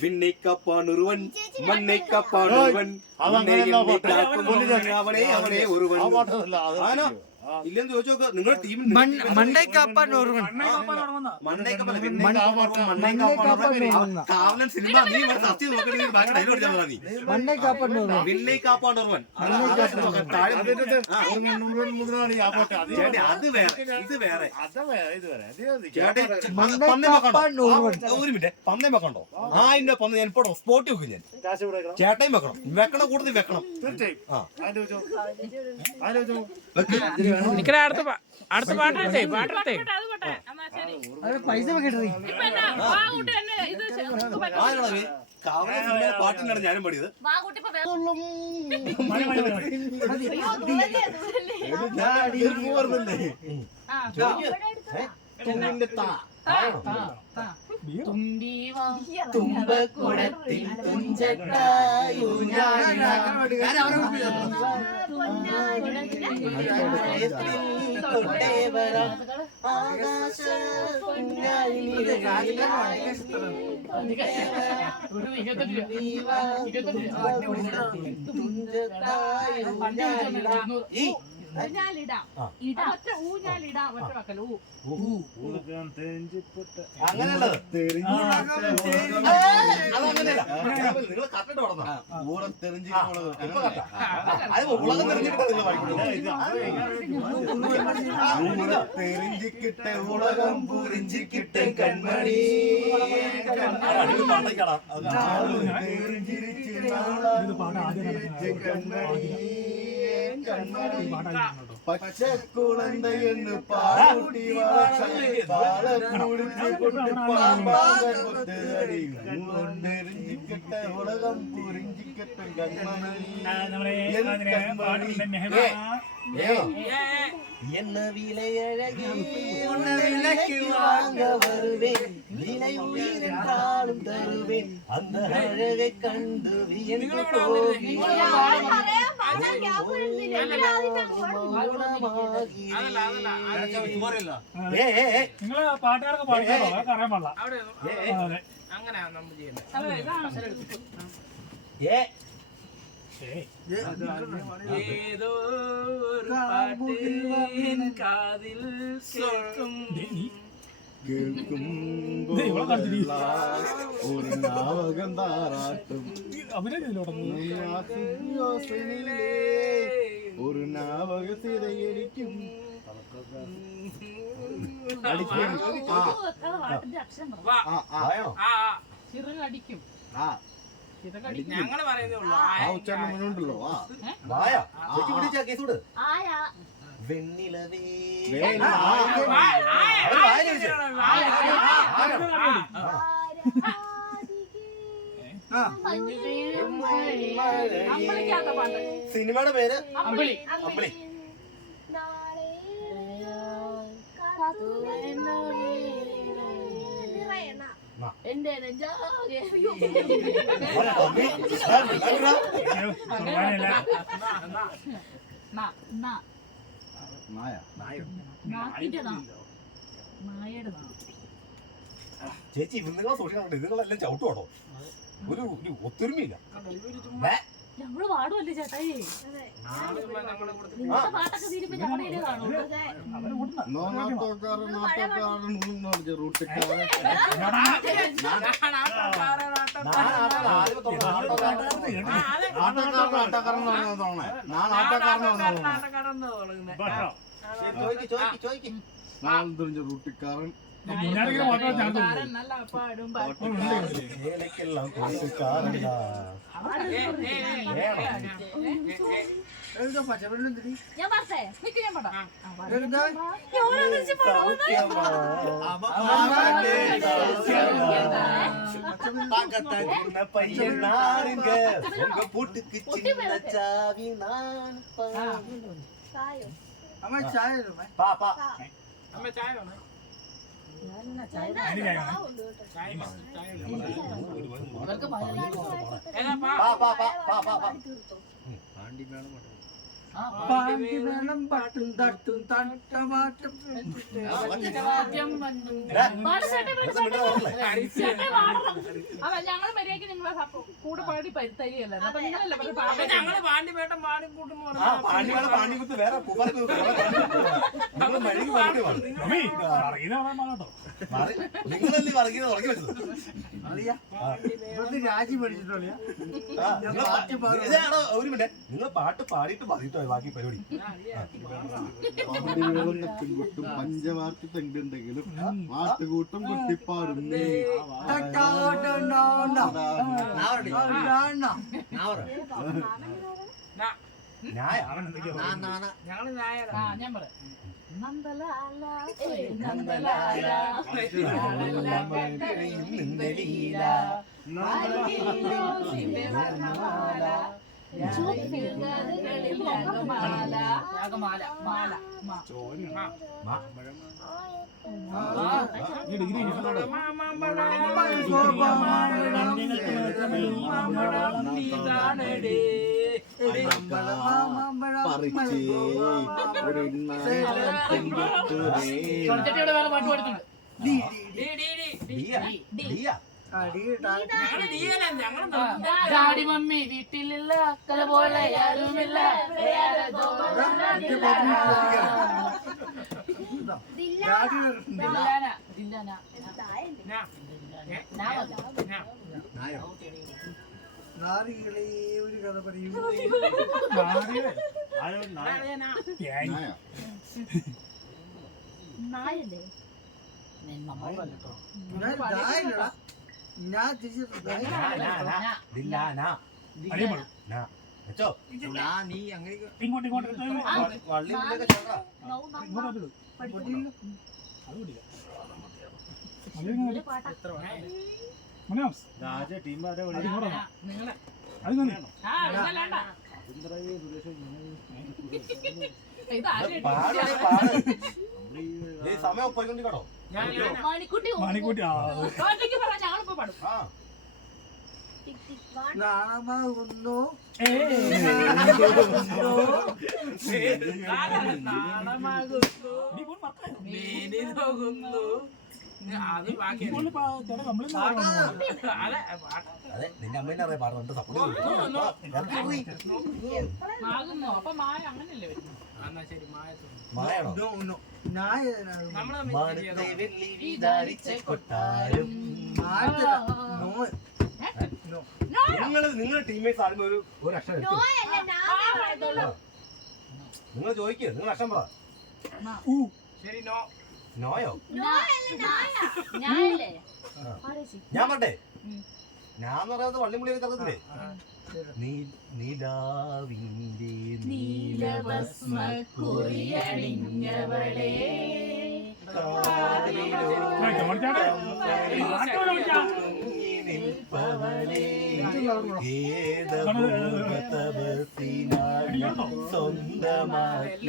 விண்ணை காப்பான் ஒருவன் மண்ணை காப்பான் ஒருவன் அவனே அவனே ஒருவன் ഇല്ലെന്ന് ചോദിച്ചോക്ക്. നിങ്ങൾ ടീമിൽ മണ്ടേ കാവലൻ സിനിമ സത്യം ബാക്കി വേറെ. ഇത് വേറെ. വെക്കണ്ടോ ആ. ഞാൻ ഇപ്പോഴോ വെക്കും ഞാൻ. ചേട്ടയും വെക്കണം. വെക്കണ കൂടുതൽ വെക്കണം. തീർച്ചയായും. നിക്കടെ അടുത്ത അടുത്ത പാട്ടെടുത്തേ പാട്ടെടുത്തേ പൈസ പാട്ടിനാണ് ഞാനും പാടിയത്. വാഗൂട്ടി ഇപ്പൊ വേറെ- ആ, തുമ്പി വാ, തുമ്പക്കുടത്തിൽ ഒരു ഇരുപത്തെട്ട് രൂപ. ഇരുപത്തെട്ട് രൂപ. ഊഞ്ഞാലിടാം ഇടാം ഒറ്റ ഊഞ്ഞാലിടാം ഒറ്റ വക്കൽ ഊ. അങ്ങനെയുള്ളത് അതങ്ങനെയല്ല. നിങ്ങൾ കറക്റ്റ്. பச்சை குழந்தை என்று பாலூட்டி வளர்ச்சி பால முடித்து கொண்டு பாம்பாக கொத்து அடி. தெரிஞ்சுக்கிட்ட உலகம் புரிஞ்சுக்கிட்ட கண்மணி. என்ன விலை அழகி விலைக்கு வாங்க வருவேன். விலை உயிர் தருவேன். அந்த அழகை கண்டு வியந்து போகிறேன் നിങ്ങൾ പാട്ടുകാർക്ക് പാടില്ല അതെ? നമ്മൾ ചെയ്യുന്നത്. ഏതോ ഒരു പാട്ട് കാതിൽ കേൾക്കും? ഒരു നാവകം താറാട്ടും അഭിനയം ഒരു. ചിറകടിക്കും ആ. ചിറകടിക്കും ഞങ്ങൾ ആ സിനിമയുടെ പേര് അമ്പിളി. അമ്പിളി. എന്റെ. ചേച്ചി ഇവരുങ്ങളെ സൂക്ഷിക്കണം ഇതുങ്ങളെല്ലാം ചവിട്ടുവാണോ? ഒരു ഒരു ഒത്തൊരുമയില്ല. ഞങ്ങൾ പാടുമല്ലേ ചേട്ടായി? നിങ്ങളുടെ പാട്ടൊക്കെ തീരുമ്പോ ഞങ്ങളുടെ കാണുള്ളൂ നാളെ തിരിഞ്ഞ റൂട്ടുകാരൻ മുന്നാടിങ്ങനെ മാത്രമേ ഞാൻ പറഞ്ഞേ നിക്ക് ഞാൻ പാടാം. ആ, പാടാം. ഞാൻ ഓരോന്ന് വെച്ച് പാടാം. പകത്തരുന്ന പയ്യനാരുങ്ക, ഉങ്ക പൂട്ടുക്ക് பாண்டி மேடம் നാൻ പ- പാ, പാ. ഇവർക്ക് മലയാളം പാ, പാ, പാ, പാ, പാ, പാ. പാണ്ടി വേണം പാട്ടും തട്ടും തട്ടമാട്ടും വാദ്യം വന്നു. പാട് ചേട്ടാ, പാട് ചേട്ടാ, പാട്. ചേട്ടാ, പാടണം. അല്ല ഞങ്ങൾ മര്യാദയ്ക്ക് നിങ്ങളെ കൂടെ പാടി ഞങ്ങൾ കേട്ടോ നിങ്ങളല്ലേ പറയുന്നത് തുടങ്ങി വെച്ചത് ഇവിടുന്ന് രാജി പഠിച്ചിട്ടില്ല ആ, നിങ്ങൾ പാ- ഇതാണോ, ഒരു മിനിറ്റ്. നിങ്ങൾ പാട്ട് പാടിയിട്ട് പറഞ്ഞിട്ടോ ബാക്കി പരിപാടി. പഞ്ചവാർത്തി തെണ്ടുണ്ടെങ്കിലും പാട്ടുകൂട്ടും കുട്ടിപ്പാടുന്നേ. നന്ദലാല പറിച്ചേ പാട്ട് പാടുന്നുണ്ട് ഡാഡി മമ്മി വീട്ടിലില്ല അക്കല പോലെ ആരുമില്ല. നാരികളെ ഒരു കഥ പറയും. നായല്ലേ? ദായില്ലടാ ഞാൻ തിരിച്ചു അടിയമാണ് നീ അങ്ങനെ ഇങ്ങോട്ട് ഇങ്ങോട്ട്. വള്ളി മുള്ളിയൊക്കെ ചേർത്താ ഇങ്ങോട്ട് ഇട്. പൊട്ടിയില്ല. അത് പിടിക്കാം. അത് ഇങ്ങോട്ട്. മനോസ്, അത് ഇങ്ങോട്ട് വന്നോ. അത് ഇങ്ങോട്ട് വന്നോ. പാടണേ പാട് ഈ സമയം പോയിക്കൊണ്ടിരിക്കണോ സമയം പാട്ട് അതെ. നിന്റെ അമ്മേനെ അറിയാം പാടുന്നുണ്ട് സപ്പോർട്ട് മാകുന്നോ. അപ്പൊ മായ അങ്ങനെയല്ലേ വരുന്നത്? എന്നാ ശരി മായത്തു മായാണോ കൊട്ടാരം. ആദ്യത്തെ നോ നോ നിങ്ങൾ നിങ്ങളുടെ ടീമേറ്റ്സ് ആദ്യം ഒരു ഒരു അക്ഷരം നിങ്ങൾ ചോദിക്കുക നിങ്ങൾ അക്ഷരം പറ. ശരി നോ. നോയോ? ഞാനല്ലേ ഞാൻ പറട്ടെ. ഞാൻ എന്ന് പറയുന്നത് വള്ളിമുള്ളിയൊക്കെ ചേർക്കത്തില്ലേ ശരി. നീ- നിലാവിന്റെ നീലഭസ്മ കുറിയണിഞ്ഞവളെ ആ, ജോൺ ചേട്ടാ. പാട്ട് വിളിച്ചാ. നിൽപ്പവളെ സ്വന്തമാക്കി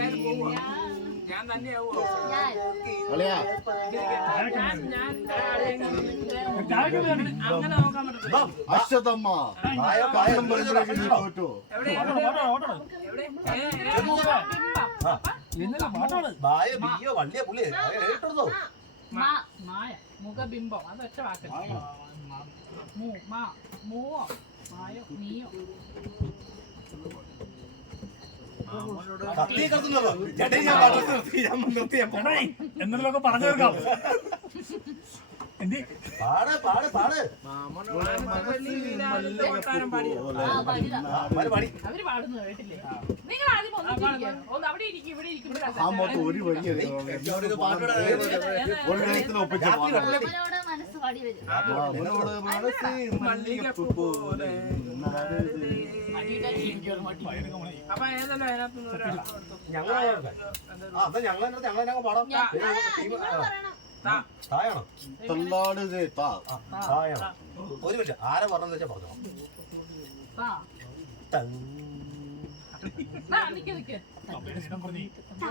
അശ്വതമ്മ. ഏ, ഇന്നലെ പാട്ടാണ്. ബായ ബിയോ വള്ളിയ പുള്ളി കേട്ടോ മാ മായ മുഖബിംബം. അതൊറ്റ വാക്കല്ല മൂ മാ മൂവോ മായോ നീയോ എന്തെങ്കിലുമൊക്കെ പറഞ്ഞു തീർക്കാം. എന്തി? പാട് പാട് പാട്. കൊട്ടാരം പാടി ആ. പാടിയതാ ആ, പാട് അവർ പാടുന്നത്. കേട്ടില്ലേ നിങ്ങൾ ആദ്യം ഒന്നിച്ചിരിക്കുക ഒന്ന് അവിടെ ഇരിക്കും ഇവിടെ ഇരിക്കും ആ മൊത്തം ഒരു വഴി മനസ്സ് മല്ലികപ്പൂ പോലെ തായാണോ ഒരു മിനിറ്റ് ആരെ പറഞ്ഞെന്ന് വെച്ചാൽ പറഞ്ഞോ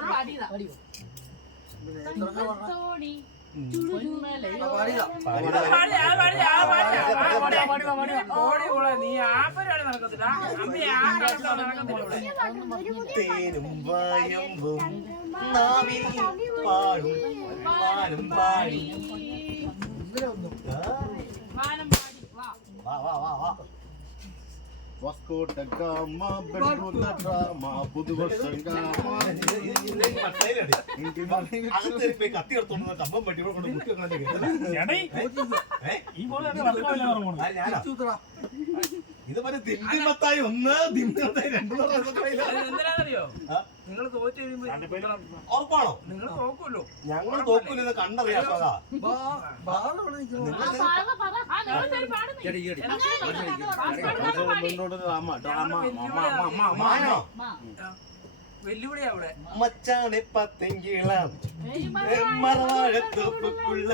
പാടിയതാ പാടി, പാടി, പാടി, പാടി. തേനും വായമ്പും നാവിൽ പാടും. പാടി വാ വാ വാ വാ വാ വാസ്കോട്ട ഗാമ ബെഡ്റൂട്ട ഡ്രാമ പുതുവർഷം ഗാമ? ഇത് മറ്റേ ദിന്തിമത്തായി ഒന്ന് ദിന്തിമത്തായി രണ്ടു എന്ന് നിങ്ങൾ തോറ്റ് ഉറപ്പാണോ? നിങ്ങൾ ഞങ്ങൾ തോക്കൂലെന്ന് കണ്ടറിയാം വെല്ലുവിളിയാവിടെ മച്ചാനെ പത്തെങ്കിളം മറവാഴത്തോപ്പുള്ള